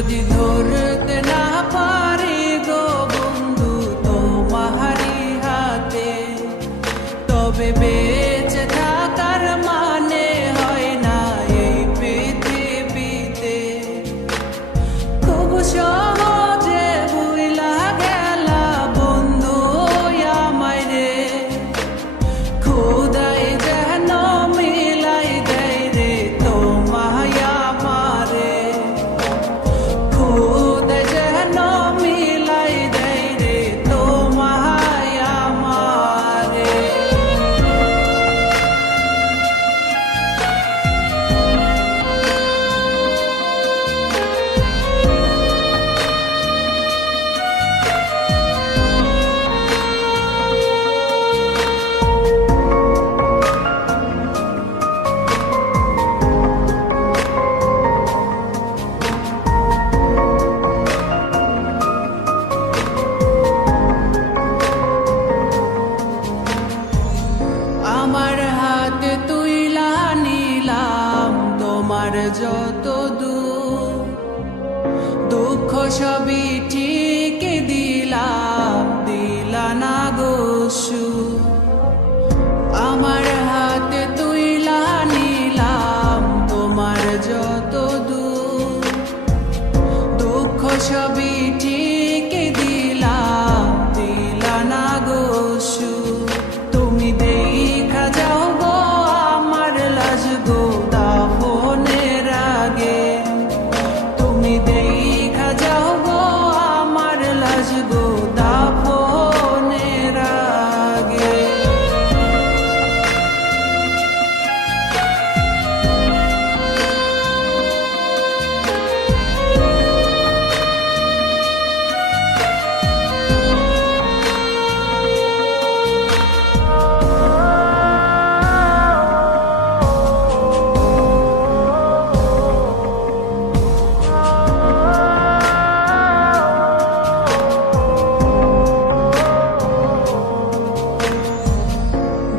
যদি ধরতে না পারি গো বন্ধু তোমারি হাতে, তবে বেঁচে থাকার মানে হয় না এই পৃথিবীতে। তবু সহজে ভুইলা গেলা বন্ধু আমায় রে, খোদাই যেন মিলাই দেয় রে তোমায় আমারে, খোদাই যেন মিলাই দেয় রে তোমায় আমারে। আমার হাতে তুইলা নিলাম তোমার যত দুঃখ সবই ঠিক দিলাম, দিলা না গো সুখ। আমার হাতে তুইলা নিলাম তোমার যত দুঃখ সবই ঠিক দিলাম, দিলা না গো সুখ। তুমি দেখা যাও গো আমার লাজ গো দাফনের আগে, তুমি দেখা যাও গো আমার লাজ গো দাফনের আগে।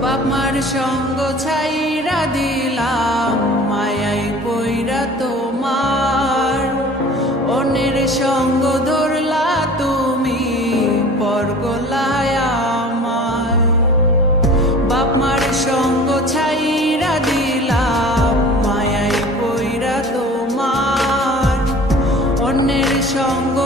বাপ মার সঙ্গ ছাইরা দিলাম মায়াই পইরা তোমার, অন্যের সঙ্গ ধরলা তুমি পর গলায় আমার। বাপ মার সঙ্গ ছাইরা দিলাম মায়াই পইরা তোমার, অন্যের সঙ্গ